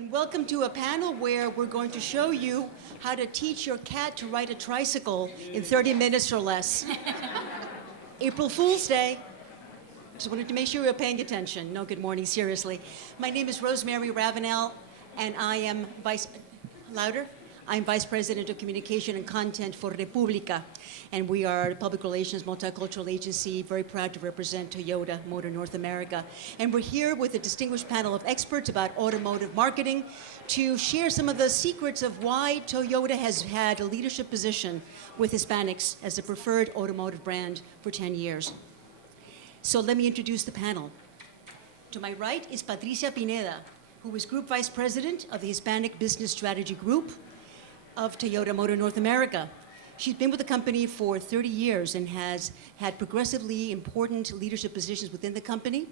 And welcome to a panel where we're going to show you how to teach your cat to ride a tricycle in 30 minutes or less. April Fool's Day. Just wanted to make sure you were paying attention. No, good morning, seriously. My name is Rosemary Ravenel, and I am I'm Vice President of Communication and Content for República, and we are a public relations multicultural agency, very proud to represent Toyota Motor North America. And we're here with a distinguished panel of experts about automotive marketing to share some of the secrets of why Toyota has had a leadership position with Hispanics as a preferred automotive brand for 10 years. So let me introduce the panel. To my right is Patricia Pineda, who is Group Vice President of the Hispanic Business Strategy Group of Toyota Motor North America. She's been with the company for 30 years and has had progressively important leadership positions within the company,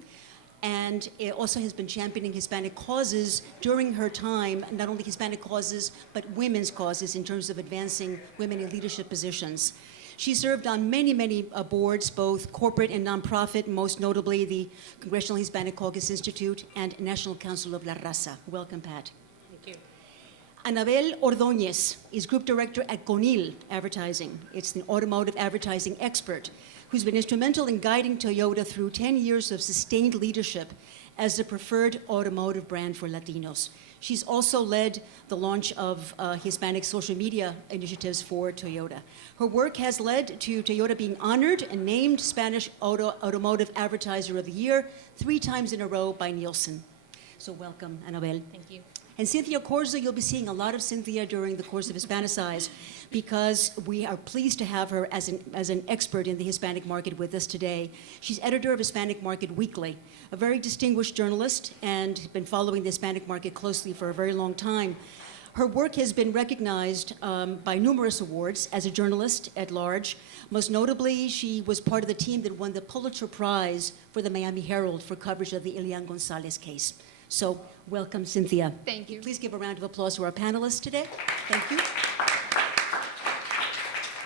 and also has been championing Hispanic causes during her time, not only Hispanic causes, but women's causes in terms of advancing women in leadership positions. She served on many boards, both corporate and nonprofit, most notably the Congressional Hispanic Caucus Institute and National Council of La Raza. Welcome, Pat. Thank you. Anabel Ordóñez is Group Director at Conil Advertising. It's an automotive advertising expert who's been instrumental in guiding Toyota through 10 years of sustained leadership as the preferred automotive brand for Latinos. She's also led the launch of Hispanic social media initiatives for Toyota. Her work has led to Toyota being honored and named Spanish Automotive Advertiser of the Year 3 times in a row by Nielsen. So welcome, Anabel. Thank you. And Cynthia Corzo, you'll be seeing a lot of Cynthia during the course of Hispanicize because we are pleased to have her as an expert in the Hispanic market with us today. She's editor of Hispanic Market Weekly, a very distinguished journalist and been following the Hispanic market closely for a very long time. Her work has been recognized by numerous awards as a journalist at large. Most notably, she was part of the team that won the Pulitzer Prize for the Miami Herald for coverage of the Elian Gonzalez case. So, welcome, Cynthia. Thank you. Please give a round of applause to our panelists today. Thank you.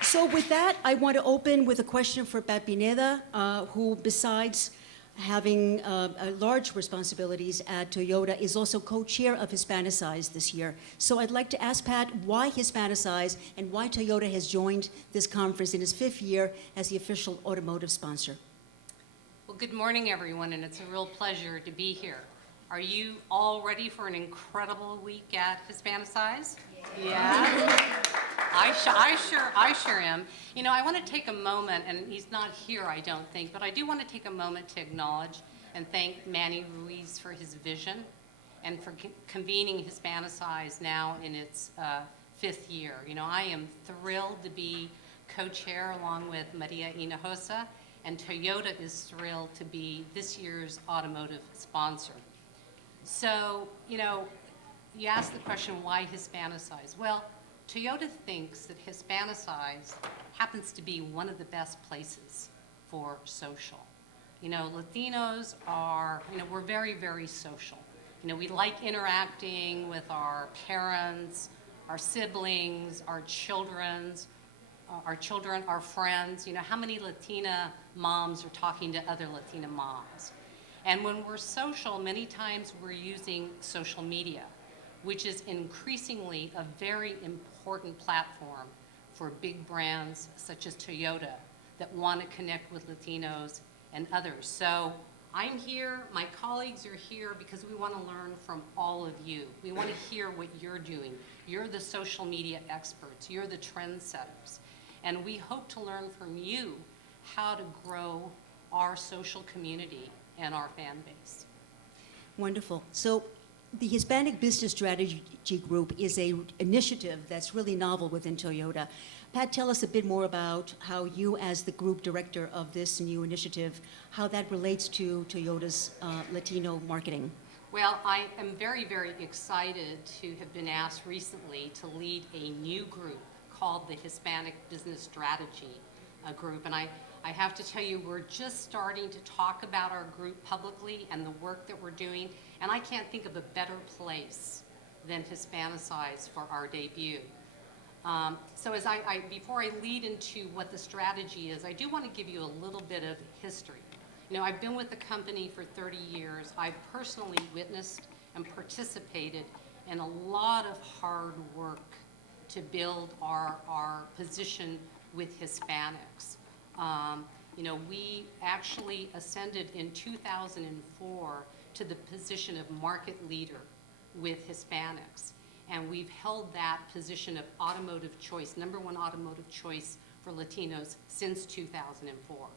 So with that, I want to open with a question for Pat Pineda, who besides having large responsibilities at Toyota, is also co-chair of Hispanicize this year. So I'd like to ask Pat why Hispanicize and why Toyota has joined this conference in its 5th year as the official automotive sponsor. Well, good morning, everyone, and it's a real pleasure to be here. Are you all ready for an incredible week at Hispanicize? Yeah. I sure am. You know, I want to take a moment, and he's not here, I don't think, but I do want to take a moment to acknowledge and thank Manny Ruiz for his vision and for convening Hispanicize now in its 5th year. You know, I am thrilled to be co-chair along with Maria Hinojosa, and Toyota is thrilled to be this year's automotive sponsor. So, you know, you asked the question, why Hispanicize? Well, Toyota thinks that Hispanicize happens to be one of the best places for social. You know, Latinos are, you know, we're very social. You know, we like interacting with our parents, our siblings, our children, our friends. You know, how many Latina moms are talking to other Latina moms? And when we're social, many times we're using social media, which is increasingly a very important platform for big brands such as Toyota that want to connect with Latinos and others. So I'm here, my colleagues are here because we want to learn from all of you. We want to hear what you're doing. You're the social media experts, you're the trendsetters. And we hope to learn from you how to grow our social community and our fan base. Wonderful. So the Hispanic Business Strategy Group is an initiative that's really novel within Toyota. Pat, tell us a bit more about how you, as the group director of this new initiative, how that relates to Toyota's Latino marketing. Well, I am very excited to have been asked recently to lead a new group called the Hispanic Business Strategy Group. And I have to tell you, we're just starting to talk about our group publicly and the work that we're doing, and I can't think of a better place than Hispanicize for our debut. So before I lead into what the strategy is, I do want to give you a little bit of history. You know, I've been with the company for 30 years. I've personally witnessed and participated and a lot of hard work to build our position with Hispanics. You know, we actually ascended in 2004 to the position of market leader with Hispanics. And we've held that position of automotive choice, #1 automotive choice for Latinos since 2004.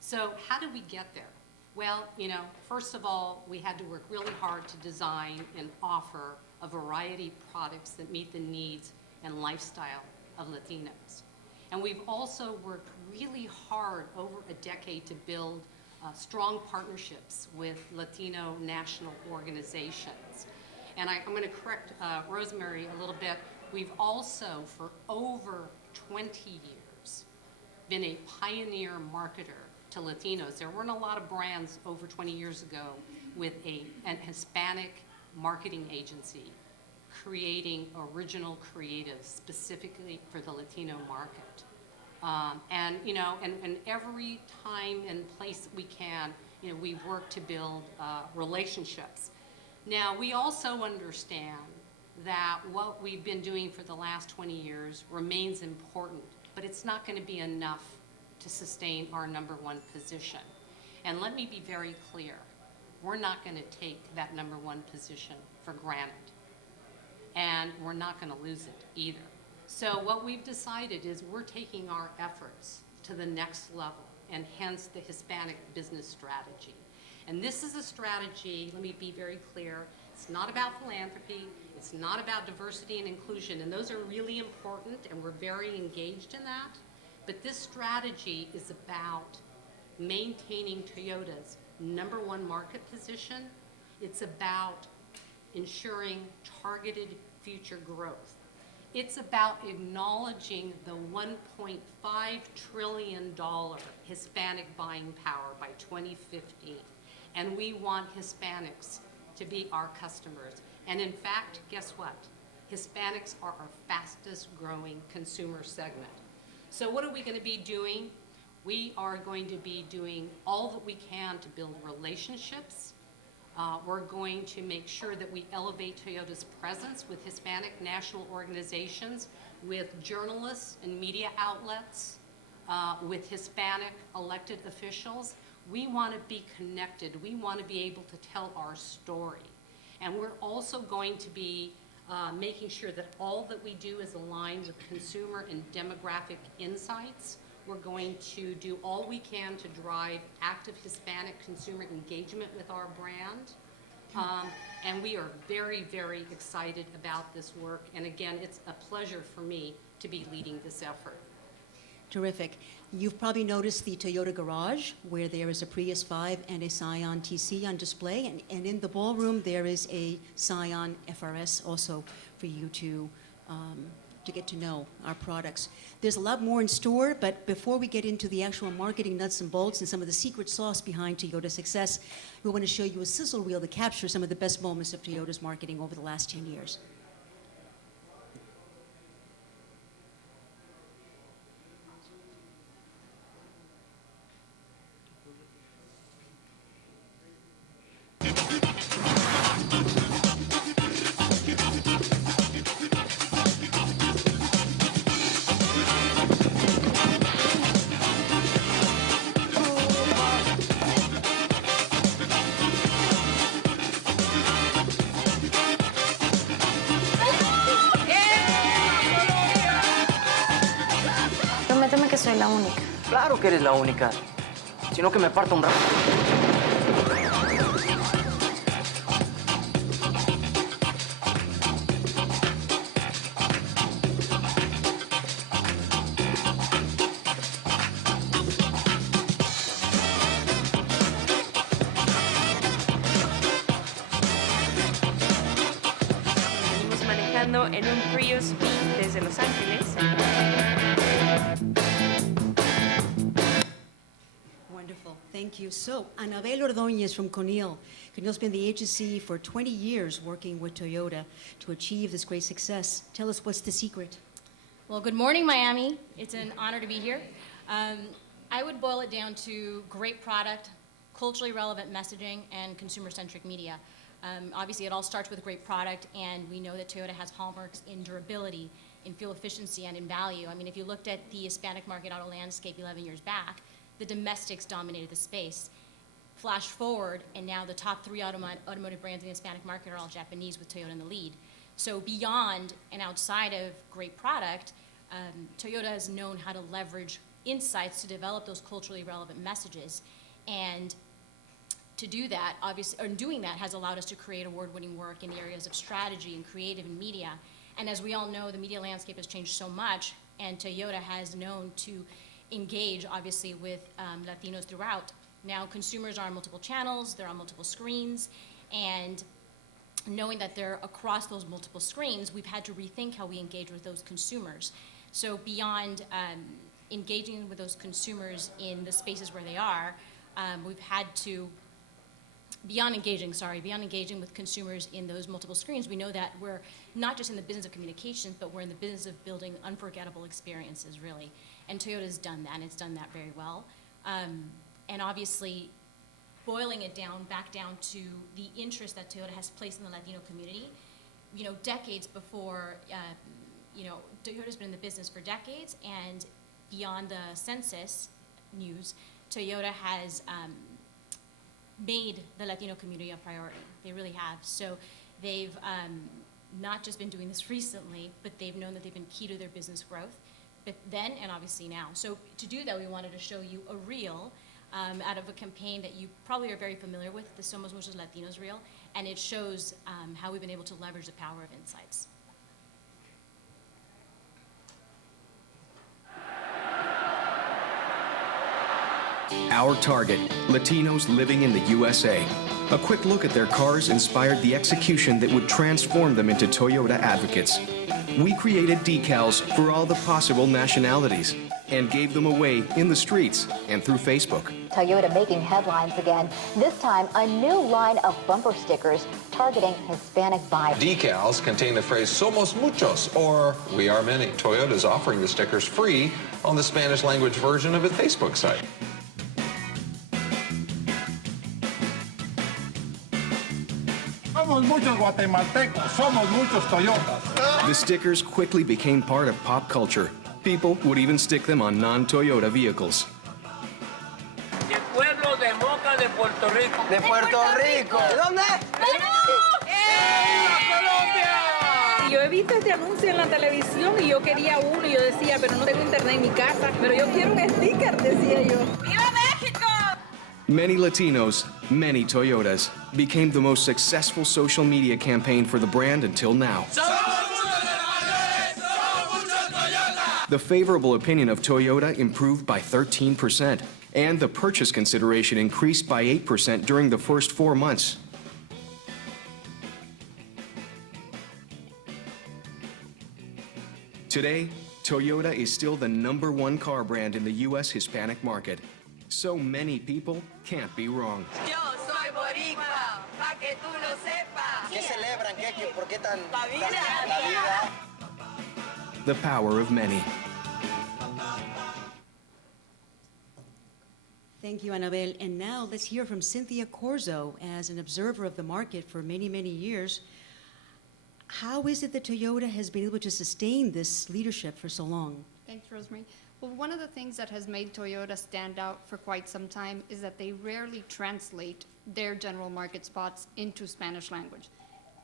So how did we get there? Well, you know, first of all, we had to work really hard to design and offer a variety of products that meet the needs and lifestyle of Latinos. And we've also worked really hard over a decade to build strong partnerships with Latino national organizations. And I'm going to correct Rosemary a little bit. We've also, for over 20 years, been a pioneer marketer to Latinos. There weren't a lot of brands over 20 years ago with an Hispanic marketing agency creating original creatives specifically for the Latino market. And, you know, and every time and place that we can, you know, we work to build relationships. Now, we also understand that what we've been doing for the last 20 years remains important, but it's not going to be enough to sustain our #1 position. And let me be very clear, we're not going to take that #1 position for granted. And we're not going to lose it either. So what we've decided is we're taking our efforts to the next level, and hence the Hispanic business strategy. And this is a strategy, let me be very clear, it's not about philanthropy, it's not about diversity and inclusion, and those are really important, and we're very engaged in that. But this strategy is about maintaining Toyota's #1 market position. It's about ensuring targeted future growth. It's about acknowledging the $1.5 trillion Hispanic buying power by 2015. And we want Hispanics to be our customers. And in fact, guess what? Hispanics are our fastest growing consumer segment. So what are we going to be doing? We are going to be doing all that we can to build relationships. We're going to make sure that we elevate Toyota's presence with Hispanic national organizations, with journalists and media outlets, with Hispanic elected officials. We want to be connected. We want to be able to tell our story. And we're also going to be making sure that all that we do is aligned with consumer and demographic insights. We're going to do all we can to drive active Hispanic consumer engagement with our brand. And we are very, very excited about this work. And again, it's a pleasure for me to be leading this effort. Terrific. You've probably noticed the Toyota garage, where there is a Prius 5 and a Scion TC on display. And in the ballroom, there is a Scion FRS also for you to get to know our products. There's a lot more in store, but before we get into the actual marketing nuts and bolts and some of the secret sauce behind Toyota's success, we want to show you a sizzle reel that captures some of the best moments of Toyota's marketing over the last 10 years. Prométeme que soy la única. Claro que eres la única. Sino que me parto un rato. Venimos manejando en un Prius B desde Los Ángeles. Wonderful. Thank you. So, Unveiled Ordóñez from Conil. Conil's been the agency for 20 years working with Toyota to achieve this great success. Tell us, what's the secret? Well, good morning, Miami. It's an honor to be here. I would boil it down to great product, culturally relevant messaging, and consumer-centric media. Obviously, it all starts with a great product, and we know that Toyota has hallmarks in durability, in fuel efficiency, and in value. I mean, if you looked at the Hispanic market auto landscape 11 years back, the domestics dominated the space. Flash forward, and now the top three automotive brands in the Hispanic market are all Japanese, with Toyota in the lead. So beyond and outside of great product, Toyota has known how to leverage insights to develop those culturally relevant messages. And to do that, obviously, or doing that has allowed us to create award-winning work in areas of strategy and creative and media. And as we all know, the media landscape has changed so much, and Toyota has known to engage, obviously, with Latinos throughout. Now, consumers are on multiple channels, they're on multiple screens, and knowing that they're across those multiple screens, we've had to rethink how we engage with those consumers. So beyond engaging with those consumers in the spaces where they are, we've had to, beyond engaging with consumers in those multiple screens, we know that we're not just in the business of communication, but we're in the business of building unforgettable experiences, really. And Toyota's done that, and it's done that very well. And obviously, boiling it down, back down to the interest that Toyota has placed in the Latino community, you know, decades before, you know, Toyota's been in the business for decades, and beyond the census news, Toyota has made the Latino community a priority. They really have. So they've not just been doing this recently, but they've known that they've been key to their business growth, but then and obviously now. So to do that, we wanted to show you a reel out of a campaign that you probably are very familiar with, the Somos Muchos Latinos reel, and it shows how we've been able to leverage the power of insights. Our target, Latinos living in the USA. A quick look at their cars inspired the execution that would transform them into Toyota advocates. We created decals for all the possible nationalities and gave them away in the streets and through Facebook. Toyota making headlines again. This time, a new line of bumper stickers targeting Hispanic buyers. Decals contain the phrase Somos Muchos, or We Are Many. Toyota is offering the stickers free on the Spanish language version of its Facebook site. Somos muchos guatemaltecos, somos muchos Toyotas. The stickers quickly became part of pop culture. People would even stick them on non-Toyota vehicles. Del pueblo de Moca de Puerto Rico. De Puerto Rico. ¿De dónde? ¡Colombia! Yo he visto este anuncio en la televisión y yo quería uno y yo decía, pero no tengo internet en mi casa, pero yo quiero un sticker, decía yo. ¡Viva México! Many Latinos, many Toyotas became the most successful social media campaign for the brand until now. The favorable opinion of Toyota improved by 13%, and the purchase consideration increased by 8% during the first 4 months. Today, Toyota is still the #1 car brand in the U.S. Hispanic market. So many people can't be wrong. Yo soy boricua, pa' que tú lo sepas. ¿Qué celebran? ¿Por qué tan... La vida. La vida? The power of many. Thank you, Annabelle. And now let's hear from Cynthia Corzo, as an observer of the market for many, many years. How is it that Toyota has been able to sustain this leadership for so long? Thanks, Rosemary. Well, one of the things that has made Toyota stand out for quite some time is that they rarely translate their general market spots into Spanish language.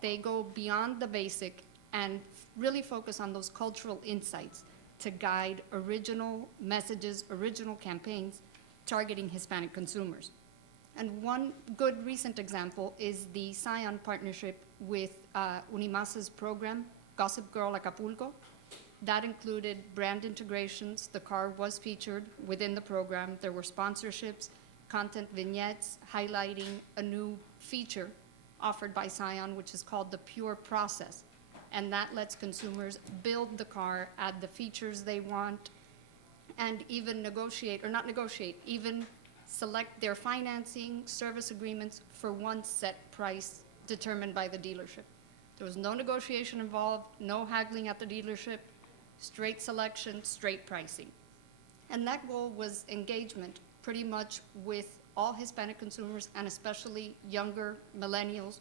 They go beyond the basic and really focus on those cultural insights to guide original messages, original campaigns targeting Hispanic consumers. And one good recent example is the Scion partnership with Unimasa's program, Gossip Girl Acapulco. That included brand integrations. The car was featured within the program. There were sponsorships, content vignettes highlighting a new feature offered by Scion, which is called the Pure Process. And that lets consumers build the car, add the features they want, and even negotiate, or not negotiate, even select their financing service agreements for one set price determined by the dealership. There was no negotiation involved, no haggling at the dealership, straight selection, straight pricing. And that goal was engagement pretty much with all Hispanic consumers, and especially younger millennials,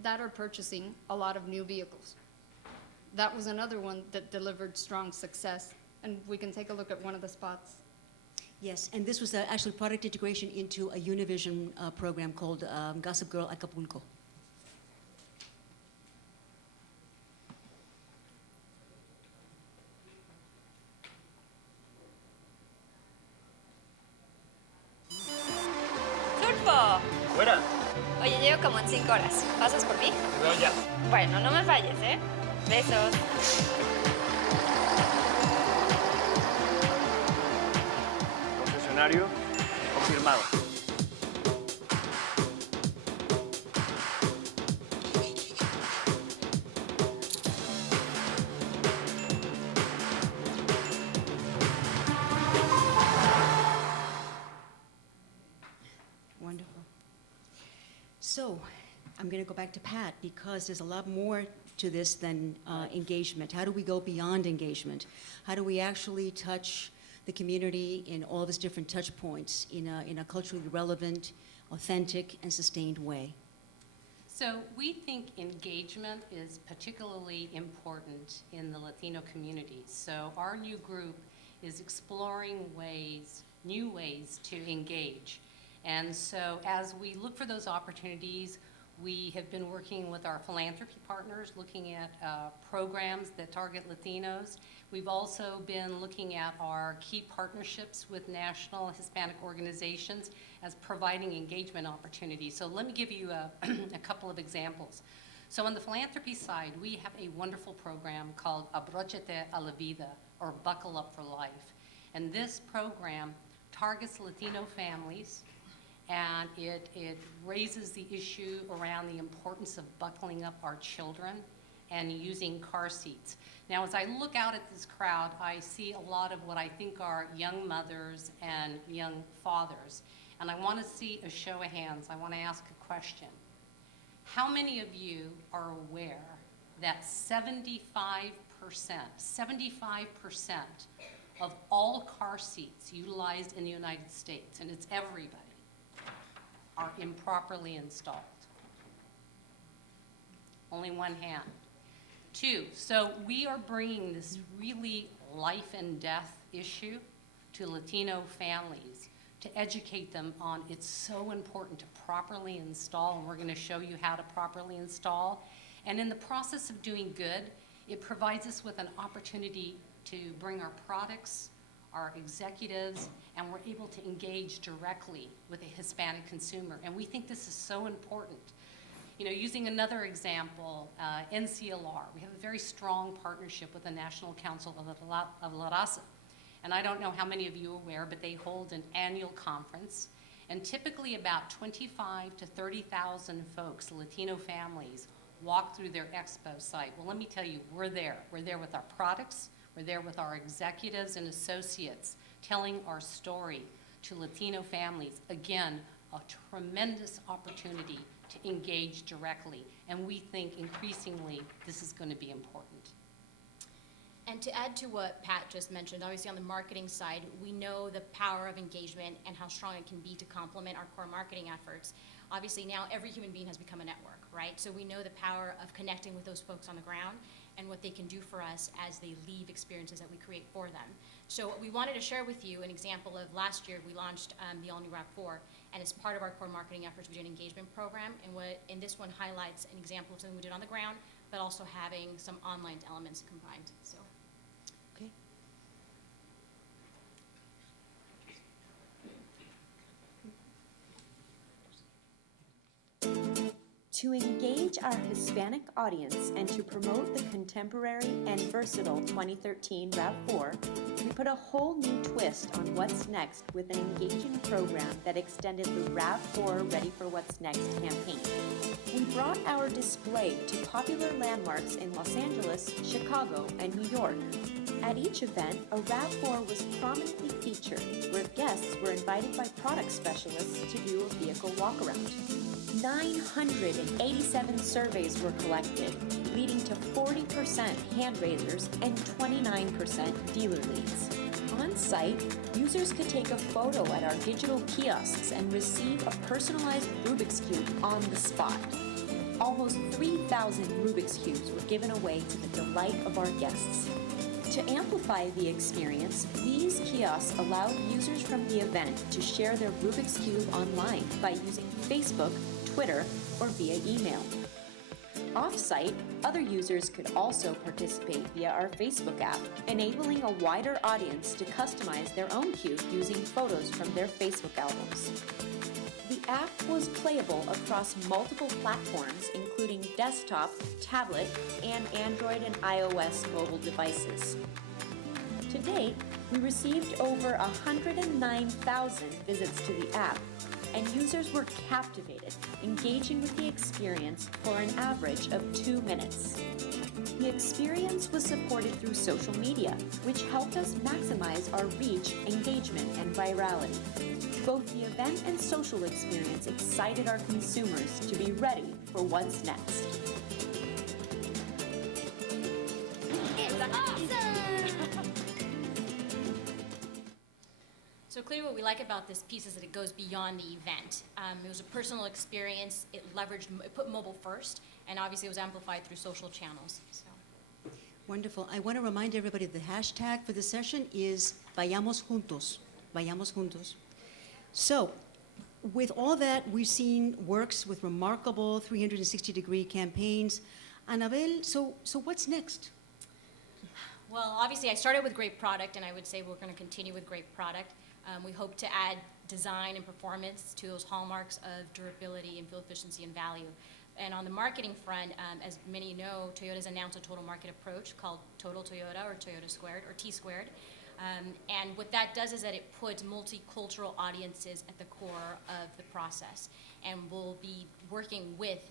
that are purchasing a lot of new vehicles. That was another one that delivered strong success, and we can take a look at one of the spots. Yes, and this was actually product integration into a Univision program called Gossip Girl Acapulco. ¡Turpo! Fuera. Oye, llego como en 5 horas. ¿Pasas por mí? Te veo ya. Bueno, no me falles, ¿eh? Besos. Concesionario confirmado. Wonderful. So, I'm going to go back to Pat because there's a lot more to this than engagement. How do we go beyond engagement? How do we actually touch the community in all of its different touch points in a culturally relevant, authentic, and sustained way? So we think engagement is particularly important in the Latino community. So our new group is exploring new ways to engage. And so as we look for those opportunities, we have been working with our philanthropy partners, looking at programs that target Latinos. We've also been looking at our key partnerships with national Hispanic organizations as providing engagement opportunities. So let me give you a couple of examples. So on the philanthropy side, we have a wonderful program called Abróchate a la Vida, or Buckle Up for Life. And this program targets Latino families, and it raises the issue around the importance of buckling up our children and using car seats. Now, as I look out at this crowd, I see a lot of what I think are young mothers and young fathers. And I want to see a show of hands. I want to ask a question. How many of you are aware that 75% of all car seats utilized in the United States, and it's everybody, are improperly installed? Only one hand. 2, so we are bringing this really life and death issue to Latino families to educate them on it's so important to properly install, and we're going to show you how to properly install. And in the process of doing good, it provides us with an opportunity to bring our products, our executives, and we're able to engage directly with a Hispanic consumer. And we think this is so important. You know, using another example, NCLR, we have a very strong partnership with the National Council of La Raza. And I don't know how many of you are aware, but they hold an annual conference. And typically about 25 to 30,000 folks, Latino families, walk through their expo site. Well, let me tell you, we're there. We're there with our products. We're there with our executives and associates telling our story to Latino families. Again, a tremendous opportunity to engage directly. And we think increasingly this is going to be important. And to add to what Pat just mentioned, obviously on the marketing side, we know the power of engagement and how strong it can be to complement our core marketing efforts. Obviously now every human being has become a network, right? So we know the power of connecting with those folks on the ground and what they can do for us as they leave experiences that we create for them. So we wanted to share with you an example of last year we launched the all-new RAV4, and as part of our core marketing efforts we did an engagement program, and this one highlights an example of something we did on the ground, but also having some online elements combined. So. Okay. To engage our Hispanic audience and to promote the contemporary and versatile 2013 RAV4, we put a whole new twist on What's Next with an engaging program that extended the RAV4 Ready for What's Next campaign. We brought our display to popular landmarks in Los Angeles, Chicago, and New York. At each event, a RAV4 was prominently featured, where guests were invited by product specialists to do a vehicle walkaround. 987 surveys were collected, leading to 40% hand raisers and 29% dealer leads. On site, users could take a photo at our digital kiosks and receive a personalized Rubik's Cube on the spot. almost 3,000 Rubik's Cubes were given away to the delight of our guests. To amplify the experience, these kiosks allowed users from the event to share their Rubik's Cube online by using Facebook, Twitter, or via email. Off-site, other users could also participate via our Facebook app, enabling a wider audience to customize their own cube using photos from their Facebook albums. The app was playable across multiple platforms, including desktop, tablet, and Android and iOS mobile devices. To date, we received over 109,000 visits to the app, and users were captivated, engaging with the experience for an average of 2 minutes. The experience was supported through social media, which helped us maximize our reach, engagement, and virality. Both the event and social experience excited our consumers to be ready for what's next. So clearly what we like about this piece is that it goes beyond the event. It was a personal experience, it put mobile first, and obviously it was amplified through social channels. So. Wonderful. I want to remind everybody the hashtag for the session is Vayamos Juntos. Vayamos Juntos. So, with all that, we've seen works with remarkable 360-degree campaigns. Annabelle, so what's next? Well, obviously I started with great product, and I would say we're going to continue with great product. We hope to add design and performance to those hallmarks of durability and fuel efficiency and value. And on the marketing front, as many know, Toyota's announced a total market approach called Total Toyota, or Toyota Squared, or T Squared. And what that does is that it puts multicultural audiences at the core of the process. And we'll be working with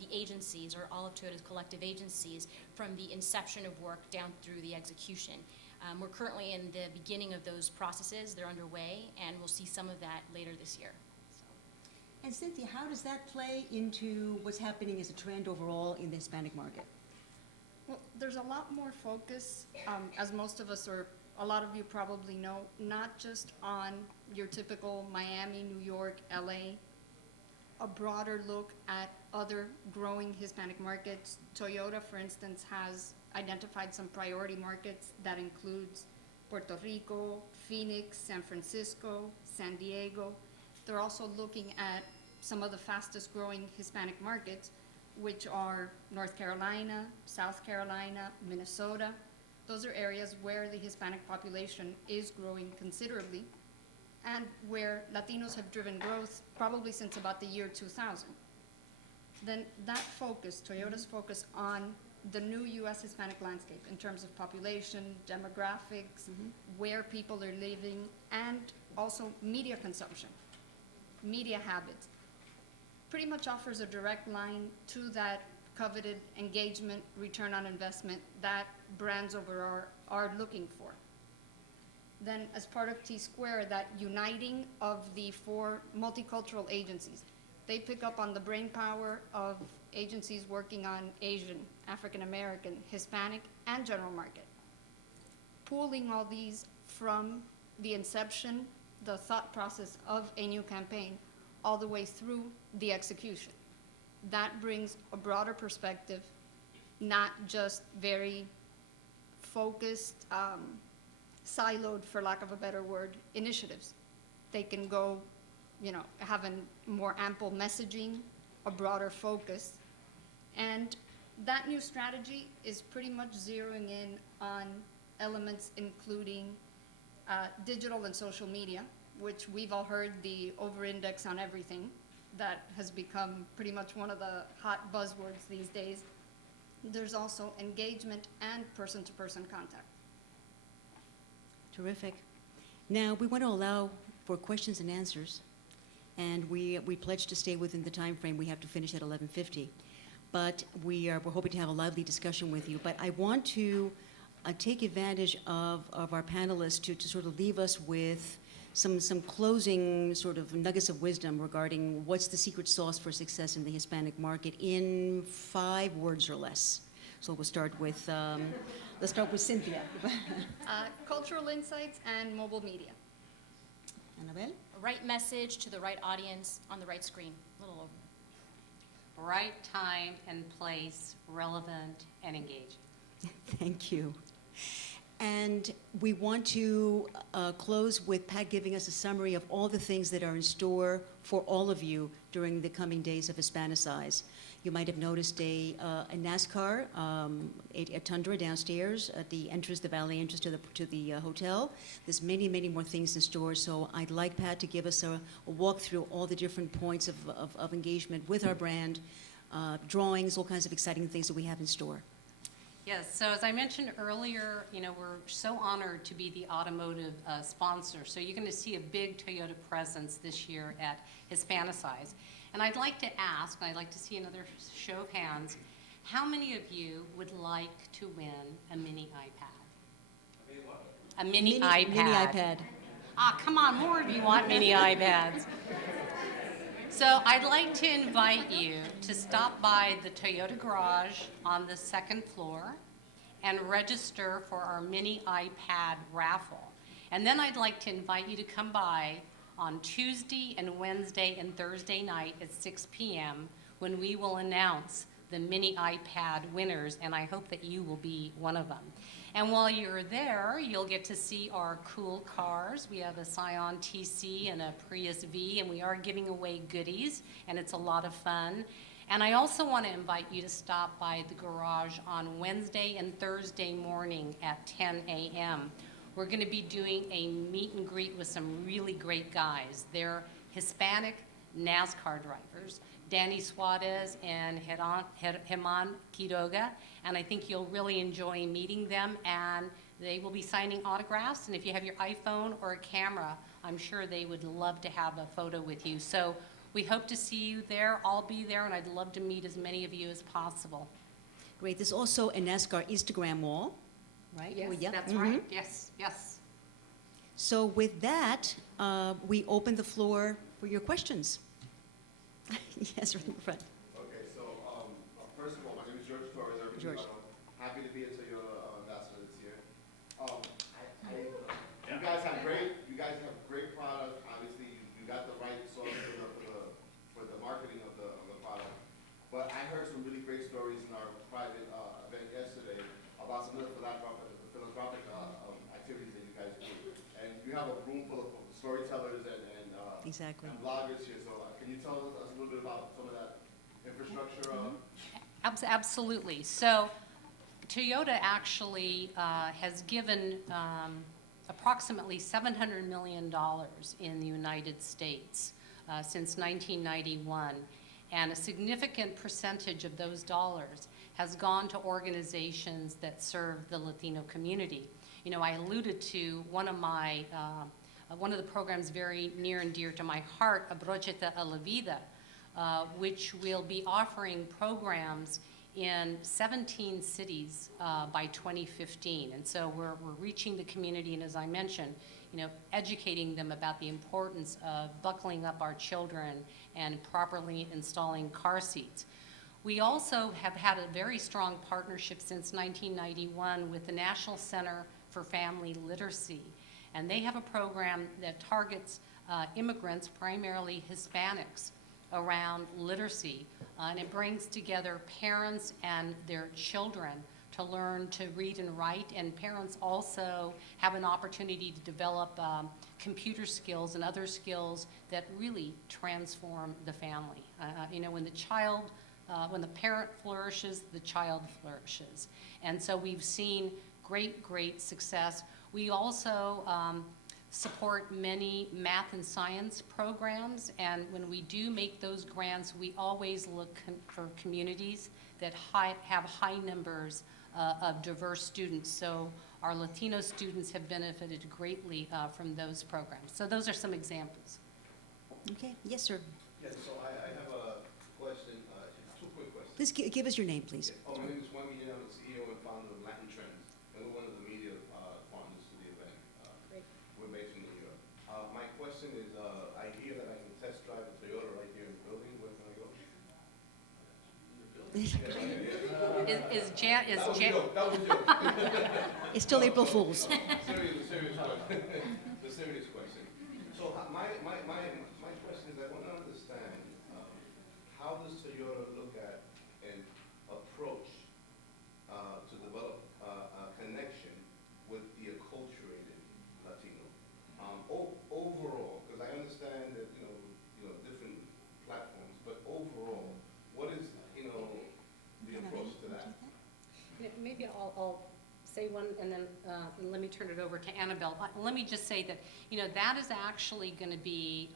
the agencies, or all of Toyota's collective agencies, from the inception of work down through the execution. We're currently in the beginning of those processes. They're underway, and we'll see some of that later this year. And Cynthia, how does that play into what's happening as a trend overall in the Hispanic market? Well, there's a lot more focus, as most of us, or a lot of you probably know, not just on your typical Miami, New York, LA, a broader look at other growing Hispanic markets. Toyota, for instance, has identified some priority markets that includes Puerto Rico, Phoenix, San Francisco, San Diego. They're also looking at some of the fastest growing Hispanic markets, which are North Carolina, South Carolina, Minnesota. Those are areas where the Hispanic population is growing considerably, and where Latinos have driven growth probably since about the year 2000. Then that focus, Toyota's focus on the new U.S. Hispanic landscape in terms of population, demographics, where people are living, and also media consumption, media habits, pretty much offers a direct line to that coveted engagement, return on investment that brands overall are looking for. Then, as part of T Square, that uniting of the 4 multicultural agencies, they pick up on the brain power of agencies working on Asian, African American, Hispanic, and general market. Pooling all these from the inception, the thought process of a new campaign, all the way through the execution. That brings a broader perspective, not just very focused, siloed, for lack of a better word, initiatives. They can go, have a more ample messaging, a broader focus. And that new strategy is pretty much zeroing in on elements including digital and social media, which we've all heard the over-index on everything. That has become pretty much one of the hot buzzwords these days. There's also engagement and person-to-person contact. Terrific. Now, we want to allow for questions and answers, and we pledge to stay within the time frame. We have to finish at 11:50. But we're hoping to have a lively discussion with you. But I want to take advantage of our panelists to sort of leave us with some closing sort of nuggets of wisdom regarding what's the secret sauce for success in the Hispanic market in 5 words or less. So we'll start with, let's start with Cynthia. Cultural insights and mobile media. Annabelle? Right message to the right audience on the right screen. A little over. right time and place, relevant and engaging. Thank you. And we want to close with Pat giving us a summary of all the things that are in store for all of you during the coming days of Hispanicize. You might have noticed a NASCAR, a Tundra downstairs at the entrance, the valet entrance to the hotel. There's many, many more things in store, so I'd like Pat to give us a walk through all the different points of engagement with our brand, drawings, all kinds of exciting things that we have in store. Yes, so as I mentioned earlier, you know, we're so honored to be the automotive sponsor. So you're going to see a big Toyota presence this year at Hispanicize. And I'd like to ask, and I'd like to see another show of hands, how many of you would like to win a mini iPad? A mini iPad. Mini iPad. Ah, come on, more of you want mini iPads. So I'd like to invite you to stop by the Toyota garage on the second floor and register for our mini iPad raffle. And then I'd like to invite you to come by on Tuesday and Wednesday and Thursday night at 6 p.m. when we will announce the mini iPad winners, and I hope that you will be one of them. And while you're there, you'll get to see our cool cars. We have a Scion TC and a Prius V, and we are giving away goodies, and it's a lot of fun. And I also want to invite you to stop by the garage on Wednesday and Thursday morning at 10 a.m. We're going to be doing a meet and greet with some really great guys. They're Hispanic NASCAR drivers, Danny Suarez and Germán Quiroga, and I think you'll really enjoy meeting them, and they will be signing autographs, and if you have your iPhone or a camera, I'm sure they would love to have a photo with you. So we hope to see you there. I'll be there, and I'd love to meet as many of you as possible. Great. There's also a NASCAR Instagram wall, right? Yes, Well, yeah. that's right. Yes, yes. So with that, we open the floor for your questions. Yes, right in front. Okay, so first of all, my name is George Torres. George. Happy to be a Toyota ambassador this year. You guys have great product. Obviously, you got the right source for the marketing of the product. But I heard some really great stories in our private event yesterday about some of the philanthropic activities that you guys do. And you have a room full of storytellers and Exactly. and bloggers here. So can you tell us a little bit about some of that infrastructure? Absolutely. So Toyota actually has given approximately $700 million in the United States since 1991. And a significant percentage of those dollars has gone to organizations that serve the Latino community. You know, I alluded to one of the programs very near and dear to my heart, Abrocheta a la Vida, which will be offering programs in 17 cities by 2015. And so we're reaching the community, and as I mentioned, you know, educating them about the importance of buckling up our children and properly installing car seats. We also have had a very strong partnership since 1991 with the National Center for Family Literacy. And they have a program that targets immigrants, primarily Hispanics, around literacy. And it brings together parents and their children to learn to read and write. And parents also have an opportunity to develop computer skills and other skills that really transform the family. You know, when the parent flourishes, the child flourishes. And so we've seen great success. We also support many math and science programs, and when we do make those grants, we always look for communities that have high numbers of diverse students. So our Latino students have benefited greatly from those programs. So those are some examples. Okay. Yes, sir. Yes, so I have a question, two quick questions. Please give us your name, please. Oh, my name is Juan Guillermo, I'm the CEO and founder of Latin Trends, and we're one of the media partners to the event. Great. We're based in New York. My question is, I hear that I can test drive a Toyota right here in the building. Where can I go? That was a joke. It's still April Fool's. Serious question. The serious question. So my question is, I want to understand how does Toyota look I'll say one, and then let me turn it over to Annabelle. Let me just say that, that is actually going to be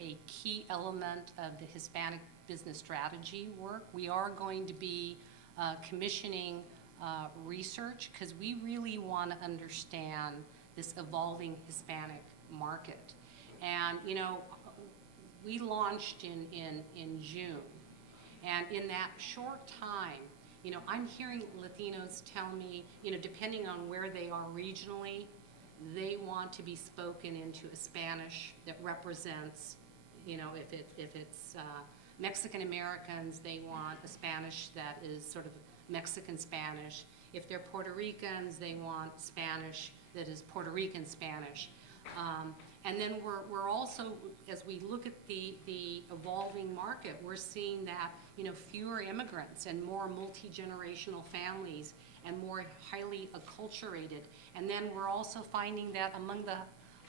a key element of the Hispanic business strategy work. We are going to be commissioning research because we really want to understand this evolving Hispanic market. And, we launched in June. And in that short time, I'm hearing Latinos tell me, depending on where they are regionally, they want to be spoken into a Spanish that represents, if it's Mexican Americans, they want a Spanish that is sort of Mexican Spanish. If they're Puerto Ricans, they want Spanish that is Puerto Rican Spanish. And then we're also, as we look at the evolving market, we're seeing that, fewer immigrants and more multi-generational families and more highly acculturated. And then we're also finding that among the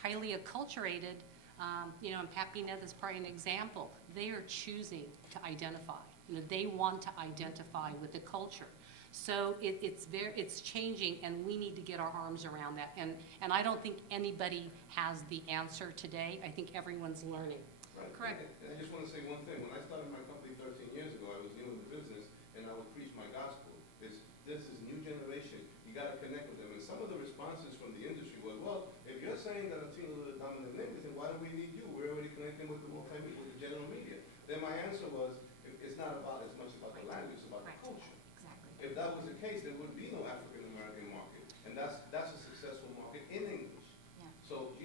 highly acculturated, and Pat Pineda is probably an example, they are choosing to identify. They want to identify with the culture. So it's changing, and we need to get our arms around that. And I don't think anybody has the answer today. I think everyone's learning. Right. Correct. And I just want to say one thing. When I started my company 13 years ago, I was new in the business, and I would preach my gospel. This is new generation. You got to connect with them. And some of the responses from the industry was, well, if you're saying that Latinos are the dominant language, then why do we need you? We're already connecting with the general media. Then my answer was, it's not about as much about the language, it's about the culture. Exactly. If that was the case, there would be no African American market, and that's a successful market in English. Yeah. So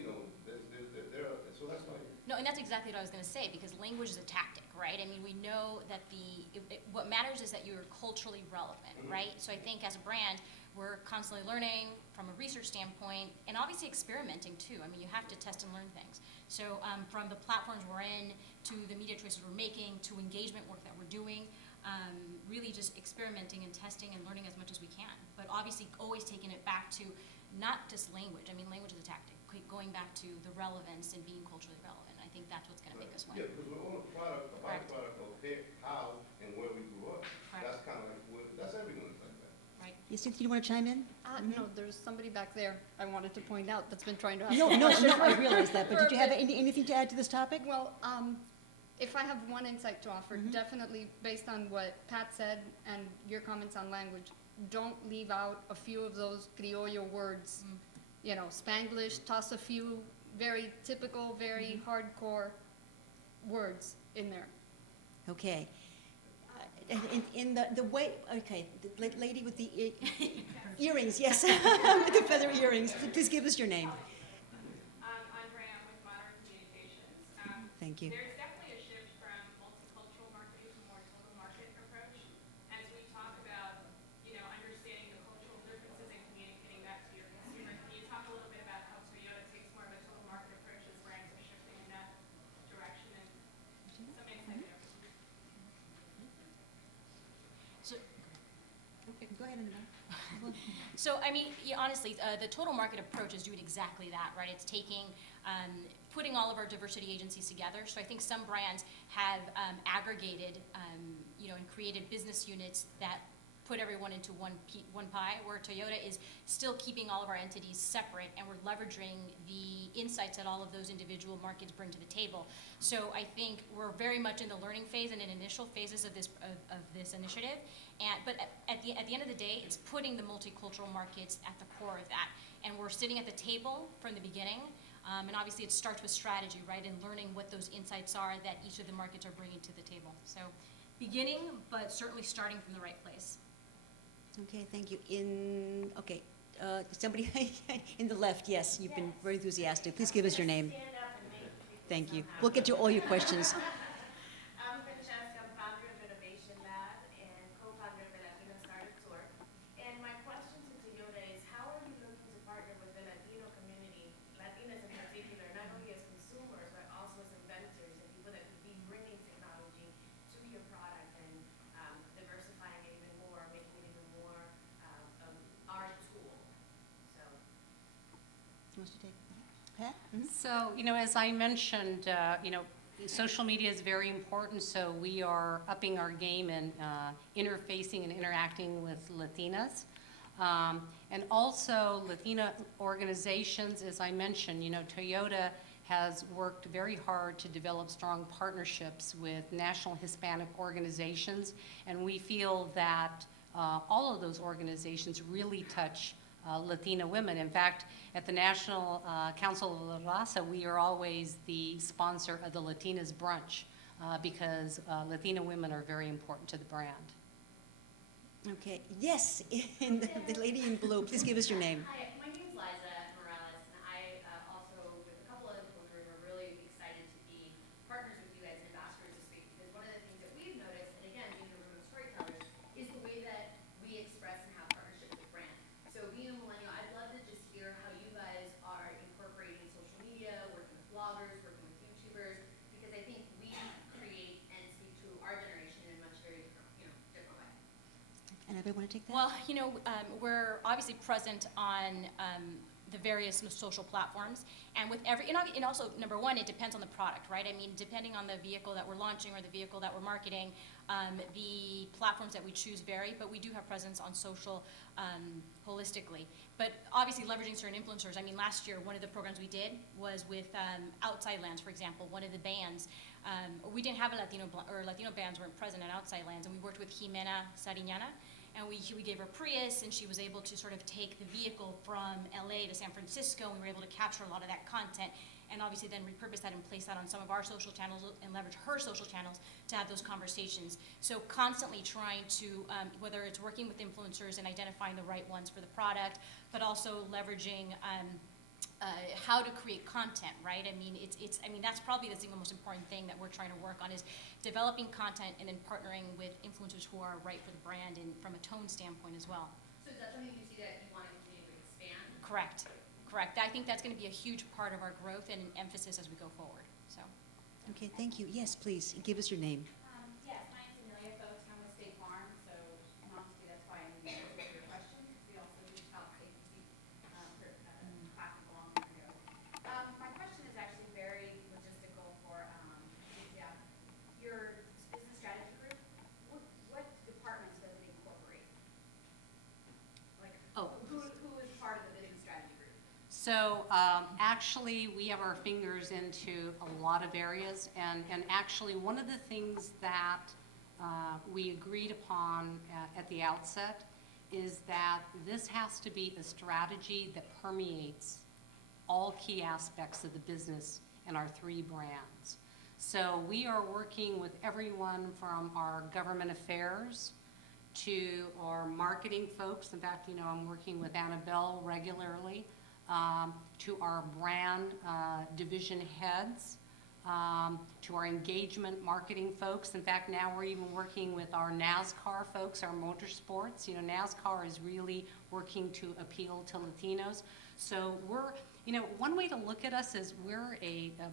so that's why. No, and that's exactly what I was going to say, because language is a tactic, right? I mean, we know that what matters is that you're culturally relevant, right? So I think as a brand, we're constantly learning from a research standpoint, and obviously experimenting too. I mean, you have to test and learn things. So from the platforms we're in, to the media choices we're making, to engagement work that we're doing, really just experimenting and testing and learning as much as we can. But obviously always taking it back to not just language. I mean, language is a tactic. Going back to the relevance and being culturally relevant. I think that's what's going to make us win. Yeah, because we're all a byproduct of how and where we grew up. Correct. That's kind of like, that's everyone's like that. Right. Yes, Cynthia, you want to chime in? No, there's somebody back there I wanted to point out that's been trying to ask No, a question I realize that, but did you have anything to add to this topic? Well, if I have one insight to offer, definitely based on what Pat said and your comments on language, don't leave out a few of those criollo words. Spanglish, toss a few very typical, very hardcore words in there. Okay. In the way, okay, the lady with the earrings, yes, with the feather earrings. Please give us your name. I'm Graham with Modern Communications. Thank you. There's definitely a shift from multicultural marketing to more total market approach. As we talk about, understanding the cultural differences and communicating that to your consumer, can you talk a little bit about how Toyota takes more of a total market approach as brands are shifting in that direction and some insight there? So, okay, go ahead, Annabelle. So, I mean, honestly, the total market approach is doing exactly that, right? It's taking, putting all of our diversity agencies together. So I think some brands have aggregated, and created business units that put everyone into one pie, where Toyota is still keeping all of our entities separate, and we're leveraging the insights that all of those individual markets bring to the table. So I think we're very much in the learning phase and in initial phases of this initiative. But at the end of the day, it's putting the multicultural markets at the core of that. And we're sitting at the table from the beginning. And obviously it starts with strategy, right? And learning what those insights are that each of the markets are bringing to the table. So beginning, but certainly starting from the right place. Okay, thank you. Somebody in the left, yes, you've been very enthusiastic. Please give us your name. Thank you. We'll get to all your questions. I'm Francesca, I'm founder of Innovation Lab and co-founder of the Latino Startup Tour. And my question to Toyota is, how are you looking to partner with the Latino community, Latinas in particular, not only as consumers, but also as inventors and people that could be bringing technology to your product and diversifying it even more, making it even more our tool? Who wants to take that? Pat? So, as I mentioned, social media is very important, so we are upping our game and interfacing and interacting with Latinas. And also Latina organizations, as I mentioned, Toyota has worked very hard to develop strong partnerships with national Hispanic organizations, and we feel that all of those organizations really touch Latina women. In fact, at the National Council of La Raza, we are always the sponsor of the Latinas Brunch because Latina women are very important to the brand. Okay, yes, and the lady in blue, please give us your name. Hi, my name is Liza Morales, and I also, with a couple other people in the room, are really excited to be partners with you guys and ambassadors this week, because one of the things that we've noticed, and again, being a room of storytellers, is the way that we express and have partnerships with brands. So being a millennial, I'd love to just hear how you guys are incorporating social media, working with bloggers, working with YouTubers, because I think we create and speak to our generation in a much very different way. And everyone want to take that? Well, we're obviously present on the various social platforms, and with and also, number one, it depends on the product, right? I mean, depending on the vehicle that we're launching or the vehicle that we're marketing, the platforms that we choose vary, but we do have presence on social holistically. But obviously leveraging certain influencers. I mean, last year, one of the programs we did was with Outside Lands, for example, one of the bands. We didn't have a Latino bands weren't present at Outside Lands, and we worked with Jimena Sariñana, and we gave her Prius, and she was able to sort of take the vehicle from LA to San Francisco, and we were able to capture a lot of that content, and obviously then repurpose that and place that on some of our social channels and leverage her social channels to have those conversations. So constantly trying to, whether it's working with influencers and identifying the right ones for the product, but also leveraging how to create content, right? I mean, that's probably the single most important thing that we're trying to work on is developing content and then partnering with influencers who are right for the brand and from a tone standpoint as well. So is that something you see that you want to continue to expand? Correct. I think that's going to be a huge part of our growth and emphasis as we go forward. So. Okay, thank you. Yes, please, give us your name. Yes, my name's Amelia Folks, and I'm with State Farm, so honestly, that's why I'm here to answer your question, because we also do help agency classes along the way. My question is actually very logistical for your business strategy group. What departments does it incorporate? Like, who is part of the business strategy group? So actually, we have our fingers into a lot of areas, and actually one of the things that we agreed upon at the outset is that this has to be a strategy that permeates all key aspects of the business and our three brands. So we are working with everyone from our government affairs to our marketing folks. In fact, I'm working with Annabelle regularly, to our brand division heads, to our engagement marketing folks. In fact, now we're even working with our NASCAR folks, our motorsports. NASCAR is really working to appeal to Latinos. So we're, one way to look at us is we're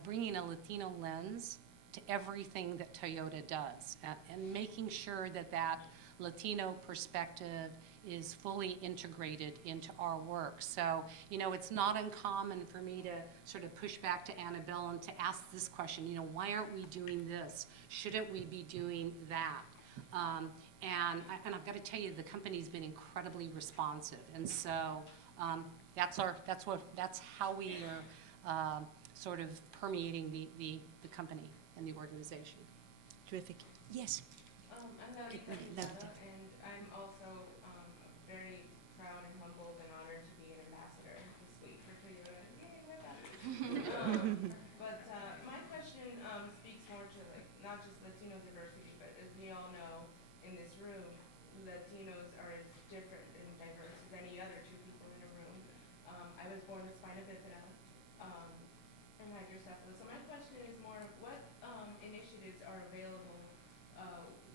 bringing a Latino lens to everything that Toyota does, and making sure that that Latino perspective is fully integrated into our work. So, it's not uncommon for me to sort of push back to Annabelle and to ask this question, why aren't we doing this? Shouldn't we be doing that? And I've got to tell you, the company's been incredibly responsive. And so that's how we are sort of permeating the company and the organization. Terrific. Yes. I'm Nadia and I'm also very proud and humbled and honored to be an ambassador this week for Toyota. But my question speaks more to not just Latino diversity, but as we all know in this room, Latinos are as different and diverse as any other two people in a room. I was born with spina bifida and hydrocephalus. So my question is more of what initiatives are available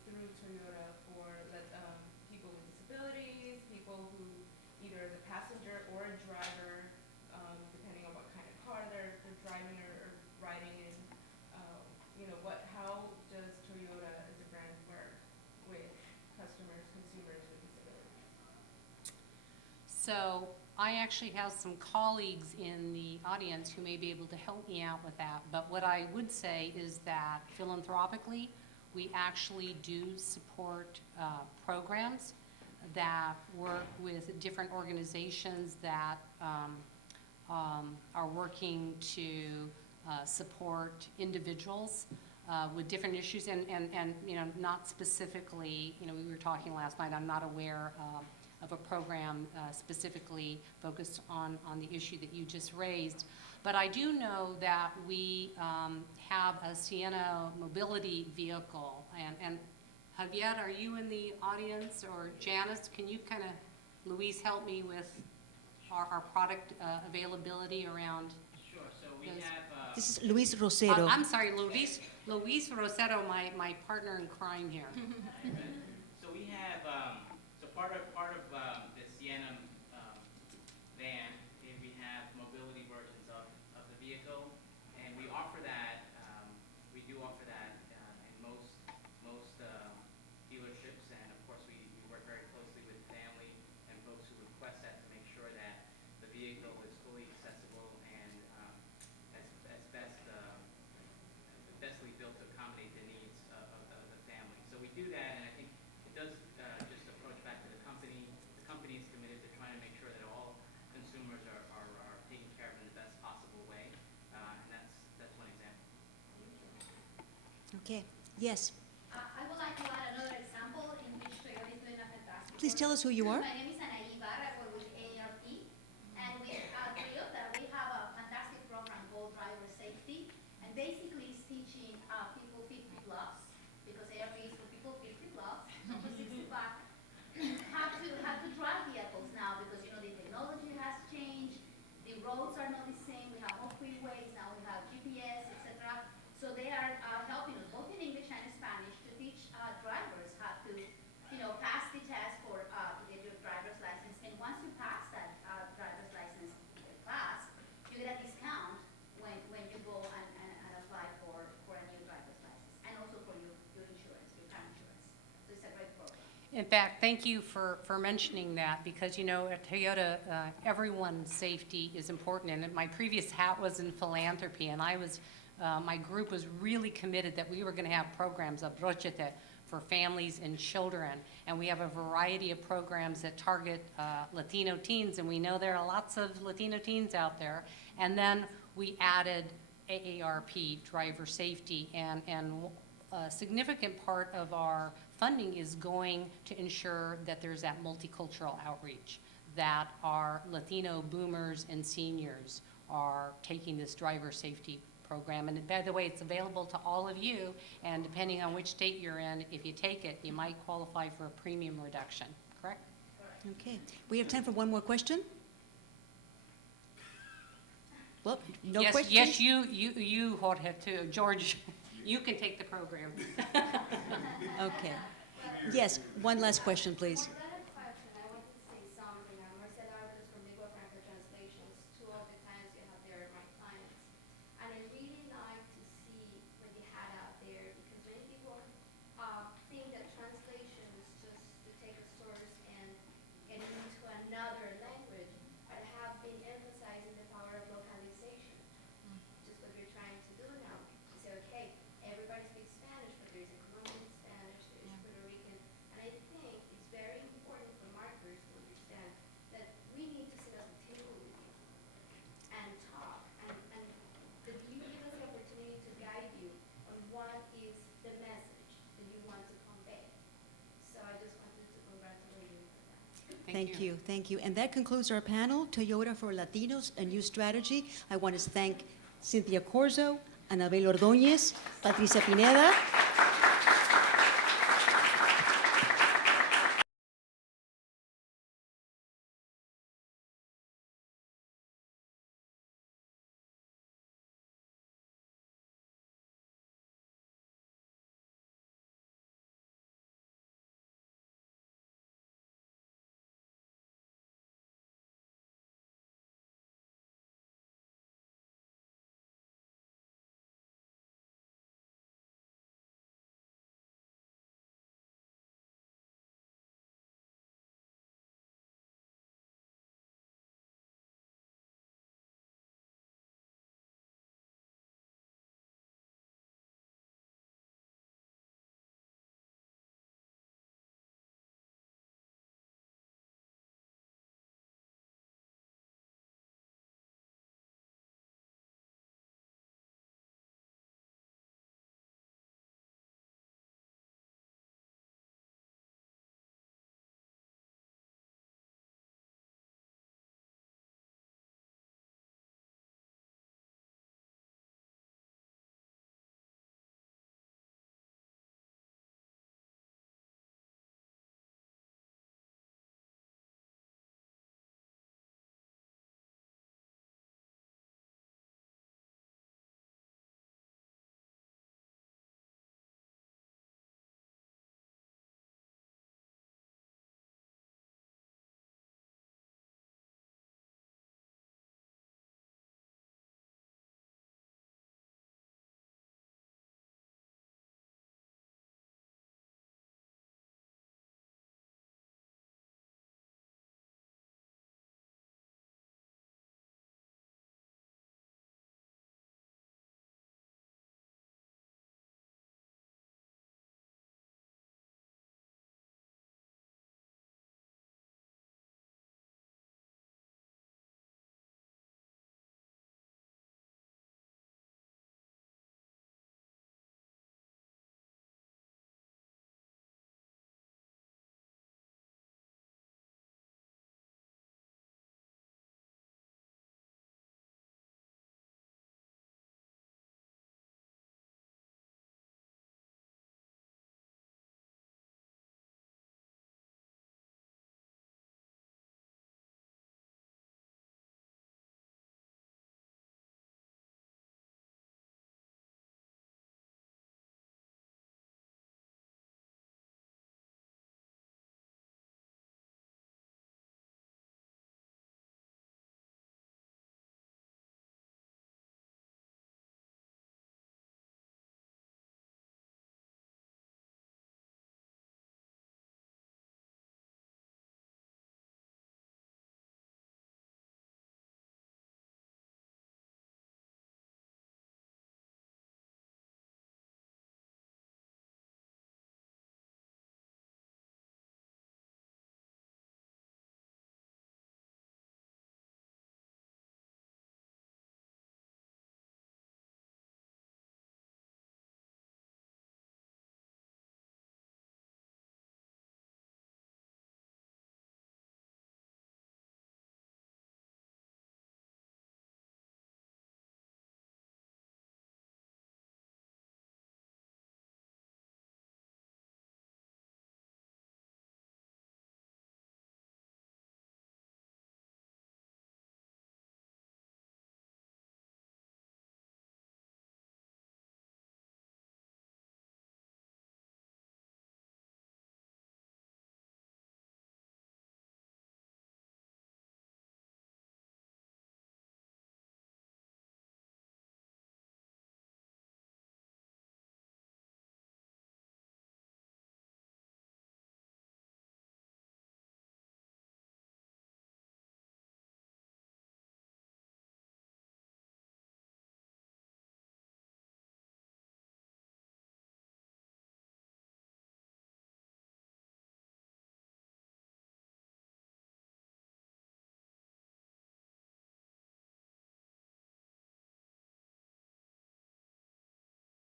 through Toyota for people with disabilities, people who either as a passenger or a driver, depending on what kind of car they're driving or riding in, how does Toyota as a brand work with consumers with disabilities? So I actually have some colleagues in the audience who may be able to help me out with that. But what I would say is that philanthropically, we actually do support programs that work with different organizations that are working to support individuals with different issues, and not specifically, we were talking last night, I'm not aware of a program specifically focused on the issue that you just raised. But I do know that we have a Sienna mobility vehicle, and Javier, are you in the audience, or Janice, can you kind of, Luis, help me with our product availability around? Sure, so we have... This is Luis Rosero. I'm sorry, Luis Rosero, my partner in crime here. So we have, so part of the Sienna van, we have mobility versions of the vehicle, and we offer that, we do offer that in most dealerships, and of course we work very closely with family and folks who request that to make sure that the vehicle is fully accessible and as bestly built to accommodate the needs of the family. So we do that, and I think it does just approach back to the company. The company is committed to trying to make sure that all consumers are taken care of in the best possible way, and that's one example. Okay, yes. I would like to add another example in which Toyota is doing a fantastic Please work. tell us who you are. My name is Anaí Ibarra. I work with AARP, and with Toyota we have a fantastic program called Driver Safety, and basically it's teaching people 50 plus, because AARP is for people 50 plus, not for 65, how to drive vehicles now, because the technology has changed, the roads are not the same, we have more freeways, now we have GPS, etc. So they are helping us both in English and Spanish to teach drivers how to, pass the test for to get your driver's license. And once you pass that driver's license class, you get a discount when you go and apply for a new driver's license, and also for your insurance, your car insurance. So it's a great program. In fact, thank you for mentioning that, because at Toyota, everyone's safety is important. And my previous hat was in philanthropy, and my group was really committed that we were going to have programs, Abrochete, for families and children. And we have a variety of programs that target Latino teens, and we know there are lots of Latino teens out there. And then we added AARP, driver safety, and a significant part of our funding is going to ensure that there's that multicultural outreach, that our Latino boomers and seniors are taking this driver safety program. And by the way, it's available to all of you, and depending on which state you're in, if you take it, you might qualify for a premium reduction, correct? Okay, we have time for one more question. Well, no yes, questions? Yes, you, Jorge, too. George, you can take the program. Okay. Yes, one last question, please. Thank you. And that concludes our panel, Toyota for Latinos, a new strategy. I want to thank Cynthia Corzo, Anabel Ordóñez, Patricia Pineda,